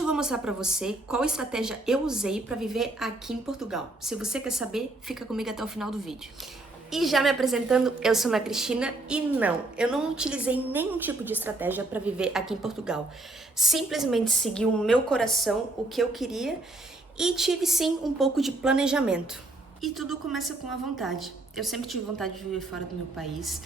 Hoje eu vou mostrar pra você qual estratégia eu usei pra viver aqui em Portugal. Se você quer saber, fica comigo até o final do vídeo. E já me apresentando, eu sou Ana Cristina e não, eu não utilizei nenhum tipo de estratégia pra viver aqui em Portugal. Simplesmente segui o meu coração, o que eu queria, e tive sim um pouco de planejamento. E tudo começa com a vontade. Eu sempre tive vontade de viver fora do meu país.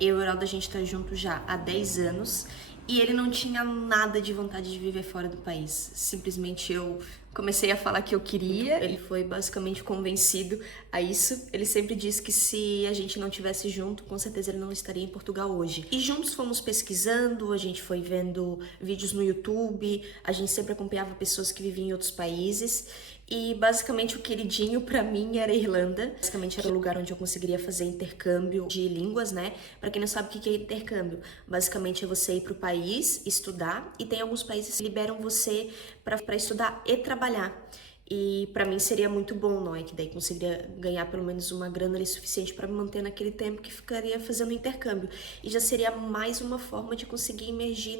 Eu e o Heraldo, a gente tá junto já há 10 anos. E ele não tinha nada de vontade de viver fora do país. Simplesmente eu comecei a falar que eu queria. Ele foi basicamente convencido a isso. Ele sempre disse que se a gente não tivesse junto, com certeza ele não estaria em Portugal hoje. E juntos fomos pesquisando, a gente foi vendo vídeos no YouTube, a gente sempre acompanhava pessoas que viviam em outros países. E basicamente o queridinho pra mim era a Irlanda. Basicamente era o lugar onde eu conseguiria fazer intercâmbio de línguas, né? Pra quem não sabe o que é intercâmbio, basicamente é você ir pro país, estudar, e tem alguns países que liberam você pra estudar e trabalhar. E pra mim seria muito bom, não é? Que daí conseguiria ganhar pelo menos uma grana ali suficiente pra me manter naquele tempo que ficaria fazendo intercâmbio. E já seria mais uma forma de conseguir imergir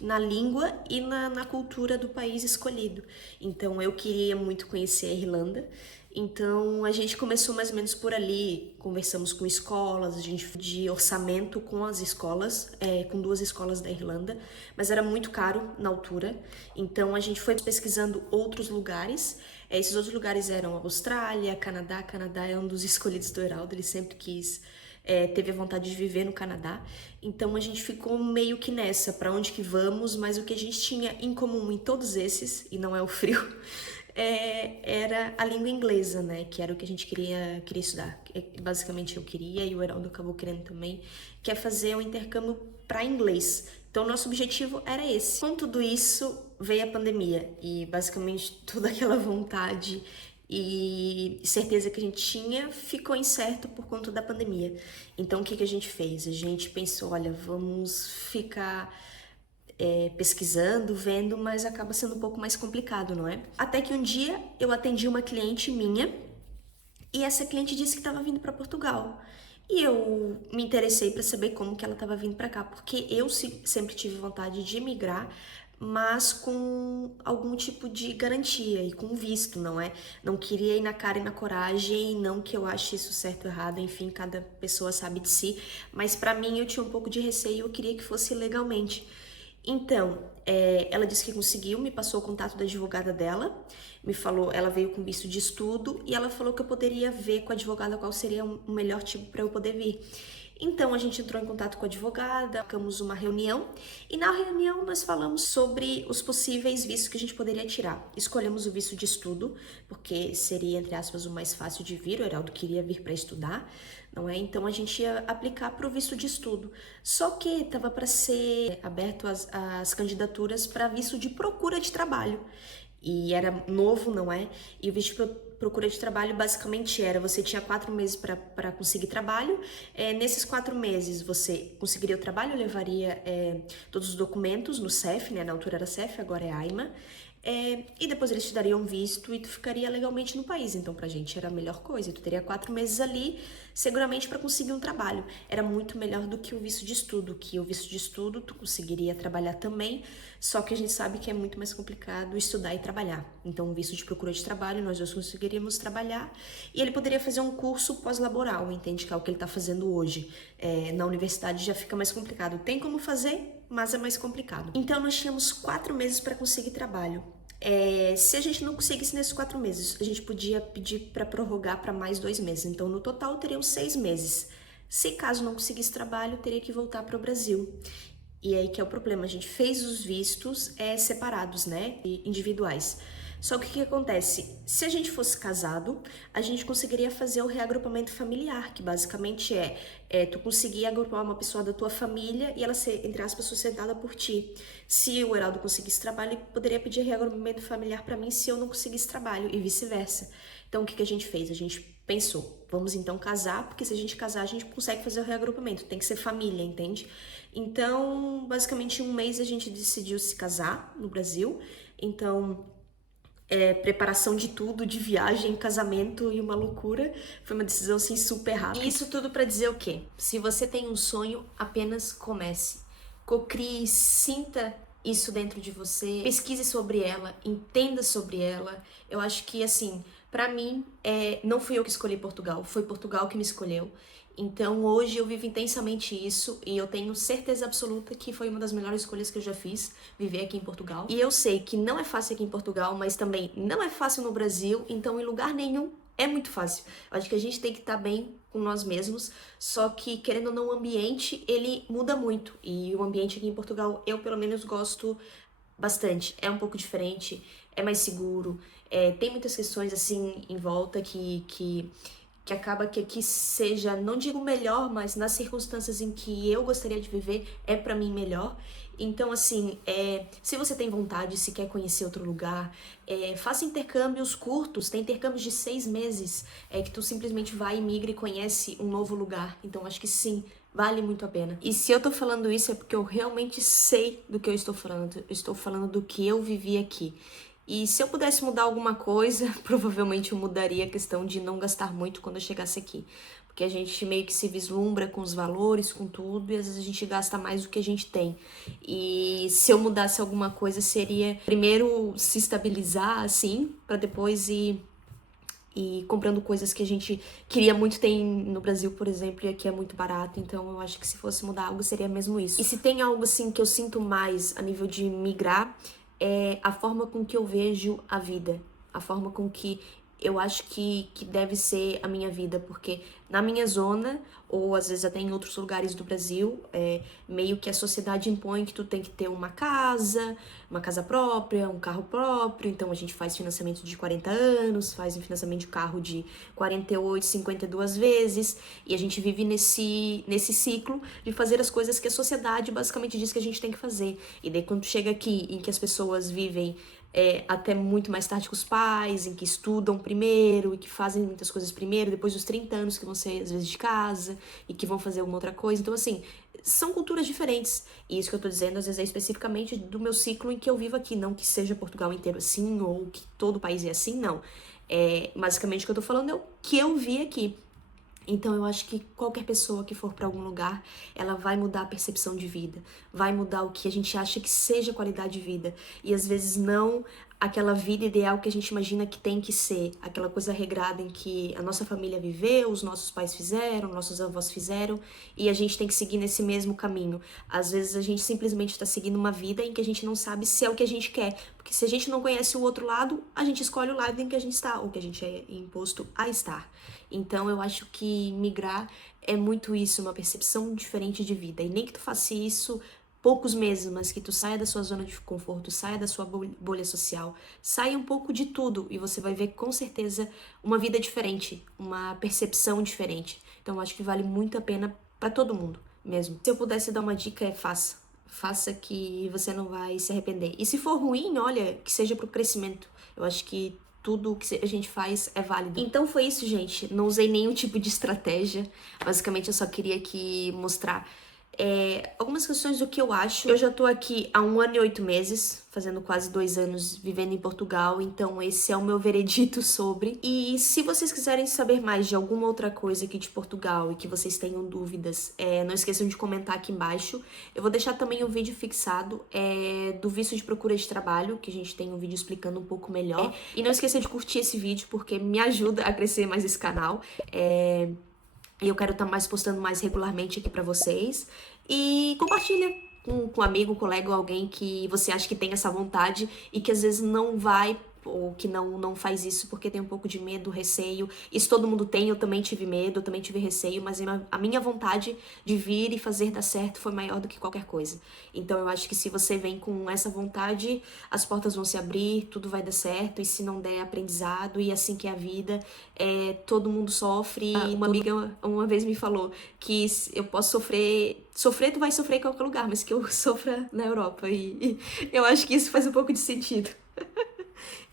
na língua e na cultura do país escolhido. Então eu queria muito conhecer a Irlanda. Então a gente começou mais ou menos por ali, conversamos com escolas, a gente foi de orçamento com as escolas, com 2 escolas da Irlanda, mas era muito caro na altura, então a gente foi pesquisando outros lugares. Esses outros lugares eram Austrália, Canadá. Canadá é um dos escolhidos do Heraldo, ele sempre quis, teve a vontade de viver no Canadá, então a gente ficou meio que nessa, pra onde que vamos, mas o que a gente tinha em comum em todos esses, e não é o frio, era a língua inglesa, né? Que era o que a gente queria estudar. Basicamente eu queria, e o Heraldo acabou querendo também, que é fazer um intercâmbio para inglês. Então nosso objetivo era esse. Com tudo isso veio a pandemia e basicamente toda aquela vontade e certeza que a gente tinha ficou incerto por conta da pandemia. Então o que a gente fez? A gente pensou, olha, vamos ficar pesquisando, vendo, mas acaba sendo um pouco mais complicado, não é? Até que um dia eu atendi uma cliente minha e essa cliente disse que estava vindo para Portugal. E eu me interessei para saber como que ela estava vindo para cá, porque eu sempre tive vontade de emigrar, mas com algum tipo de garantia e com visto, não é? Não queria ir na cara e na coragem, não que eu ache isso certo ou errado, enfim, cada pessoa sabe de si, mas para mim eu tinha um pouco de receio, eu queria que fosse legalmente. Então, ela disse que conseguiu, me passou o contato da advogada dela, me falou, ela veio com visto de estudo e ela falou que eu poderia ver com a advogada qual seria o melhor tipo para eu poder vir. Então a gente entrou em contato com a advogada, marcamos uma reunião e na reunião nós falamos sobre os possíveis vistos que a gente poderia tirar. Escolhemos o visto de estudo, porque seria, entre aspas, o mais fácil de vir, o Heraldo queria vir para estudar, não é? Então a gente ia aplicar para o visto de estudo. Só que estava para ser aberto as candidaturas para visto de procura de trabalho. E era novo, não é? E o visto de procura de trabalho basicamente era, você tinha 4 meses para conseguir trabalho, nesses 4 meses você conseguiria o trabalho, levaria todos os documentos no CEF, né? Na altura era CEF, agora é AIMA, e depois eles te dariam visto e tu ficaria legalmente no país. Então pra gente era a melhor coisa, tu teria 4 meses ali seguramente para conseguir um trabalho. Era muito melhor do que o visto de estudo, que o visto de estudo tu conseguiria trabalhar também, só que a gente sabe que é muito mais complicado estudar e trabalhar. Então o visto de procura de trabalho, nós dois conseguiríamos trabalhar e ele poderia fazer um curso pós-laboral, entende? Que é o que ele tá fazendo hoje. Na universidade já fica mais complicado. Tem como fazer, mas é mais complicado. Então nós tínhamos 4 meses para conseguir trabalho. Se a gente não conseguisse nesses 4 meses, a gente podia pedir para prorrogar para mais 2 meses. Então, no total, teriam 6 meses. Se caso não conseguisse trabalho, teria que voltar para o Brasil. E aí que é o problema, a gente fez os vistos separados, né, individuais. Só que o que acontece? Se a gente fosse casado, a gente conseguiria fazer o reagrupamento familiar, que basicamente tu conseguir agrupar uma pessoa da tua família e ela ser, entre aspas, sustentada por ti. Se o Heraldo conseguisse trabalho, ele poderia pedir reagrupamento familiar para mim se eu não conseguisse trabalho e vice-versa. Então o que a gente fez? A gente pensou, vamos então casar, porque se a gente casar, a gente consegue fazer o reagrupamento, tem que ser família, entende? Então, basicamente, em 1 mês a gente decidiu se casar no Brasil. Então, preparação de tudo, de viagem, casamento e uma loucura. Foi uma decisão, assim, super rápida. E isso tudo pra dizer o quê? Se você tem um sonho, apenas comece. Cocrie, sinta isso dentro de você, pesquise sobre ela, entenda sobre ela. Eu acho que, assim, pra mim, não fui eu que escolhi Portugal, foi Portugal que me escolheu. Então hoje eu vivo intensamente isso e eu tenho certeza absoluta que foi uma das melhores escolhas que eu já fiz, viver aqui em Portugal. E eu sei que não é fácil aqui em Portugal, mas também não é fácil no Brasil, então em lugar nenhum é muito fácil. Eu acho que a gente tem que estar bem com nós mesmos, só que querendo ou não o ambiente, ele muda muito. E o ambiente aqui em Portugal, eu pelo menos gosto bastante. É um pouco diferente, é mais seguro, tem muitas questões assim em volta que acaba que aqui seja, não digo melhor, mas nas circunstâncias em que eu gostaria de viver, é pra mim melhor. Então, assim, se você tem vontade, se quer conhecer outro lugar, faça intercâmbios curtos, tem intercâmbios de 6 meses, que tu simplesmente vai, migra e conhece um novo lugar. Então, acho que sim, vale muito a pena. E se eu tô falando isso é porque eu realmente sei do que eu estou falando. Eu estou falando do que eu vivi aqui. E se eu pudesse mudar alguma coisa, provavelmente eu mudaria a questão de não gastar muito quando eu chegasse aqui. Porque a gente meio que se vislumbra com os valores, com tudo, e às vezes a gente gasta mais do que a gente tem. E se eu mudasse alguma coisa, seria primeiro se estabilizar, assim, pra depois ir comprando coisas que a gente queria muito ter no Brasil, por exemplo, e aqui é muito barato, então eu acho que se fosse mudar algo seria mesmo isso. E se tem algo assim que eu sinto mais a nível de migrar, é a forma com que eu vejo a vida, a forma com que eu acho que deve ser a minha vida, porque na minha zona, ou às vezes até em outros lugares do Brasil, meio que a sociedade impõe que tu tem que ter uma casa própria, um carro próprio, então a gente faz financiamento de 40 anos, faz um financiamento de carro de 48, 52 vezes, e a gente vive nesse ciclo de fazer as coisas que a sociedade basicamente diz que a gente tem que fazer. E daí quando tu chega aqui, em que as pessoas vivem até muito mais tarde que os pais, em que estudam primeiro e que fazem muitas coisas primeiro, depois dos 30 anos que vão sair às vezes de casa e que vão fazer alguma outra coisa. Então, assim, são culturas diferentes. E isso que eu tô dizendo, às vezes, é especificamente do meu ciclo em que eu vivo aqui. Não que seja Portugal inteiro assim ou que todo o país é assim, não. Basicamente, o que eu tô falando é o que eu vi aqui. Então eu acho que qualquer pessoa que for para algum lugar, ela vai mudar a percepção de vida, vai mudar o que a gente acha que seja qualidade de vida. E às vezes não aquela vida ideal que a gente imagina que tem que ser, aquela coisa regrada em que a nossa família viveu, os nossos pais fizeram, nossos avós fizeram, e a gente tem que seguir nesse mesmo caminho. Às vezes a gente simplesmente está seguindo uma vida em que a gente não sabe se é o que a gente quer, porque se a gente não conhece o outro lado, a gente escolhe o lado em que a gente está, ou que a gente é imposto a estar. Então eu acho que migrar é muito isso, uma percepção diferente de vida. E nem que tu faça isso poucos meses, mas que tu saia da sua zona de conforto, saia da sua bolha social, saia um pouco de tudo e você vai ver com certeza uma vida diferente, uma percepção diferente. Então eu acho que vale muito a pena pra todo mundo mesmo. Se eu pudesse dar uma dica, faça. Faça que você não vai se arrepender. E se for ruim, olha, que seja pro crescimento. Eu acho que tudo o que a gente faz é válido. Então foi isso, gente. Não usei nenhum tipo de estratégia. Basicamente, eu só queria aqui mostrar algumas questões do que eu acho. Eu já tô aqui há 1 ano e 8 meses, fazendo quase 2 anos vivendo em Portugal, então esse é o meu veredito sobre. E se vocês quiserem saber mais de alguma outra coisa aqui de Portugal e que vocês tenham dúvidas, não esqueçam de comentar aqui embaixo. Eu vou deixar também o vídeo fixado do visto de procura de trabalho, que a gente tem um vídeo explicando um pouco melhor. E não esqueça de curtir esse vídeo, porque me ajuda a crescer mais esse canal. E eu quero estar postando mais regularmente aqui pra vocês. E compartilha com um amigo, colega ou alguém que você acha que tem essa vontade e que às vezes não vai ou que não faz isso porque tem um pouco de medo, receio. Isso todo mundo tem, eu também tive medo, eu também tive receio, mas a minha vontade de vir e fazer dar certo foi maior do que qualquer coisa. Então eu acho que se você vem com essa vontade, as portas vão se abrir, tudo vai dar certo, e se não der, aprendizado, e assim que é a vida, todo mundo sofre. Uma amiga uma vez me falou que eu posso sofrer, tu vai sofrer em qualquer lugar, mas que eu sofra na Europa, e eu acho que isso faz um pouco de sentido.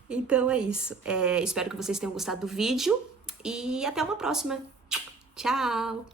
Então é isso. Espero que vocês tenham gostado do vídeo e até uma próxima. Tchau!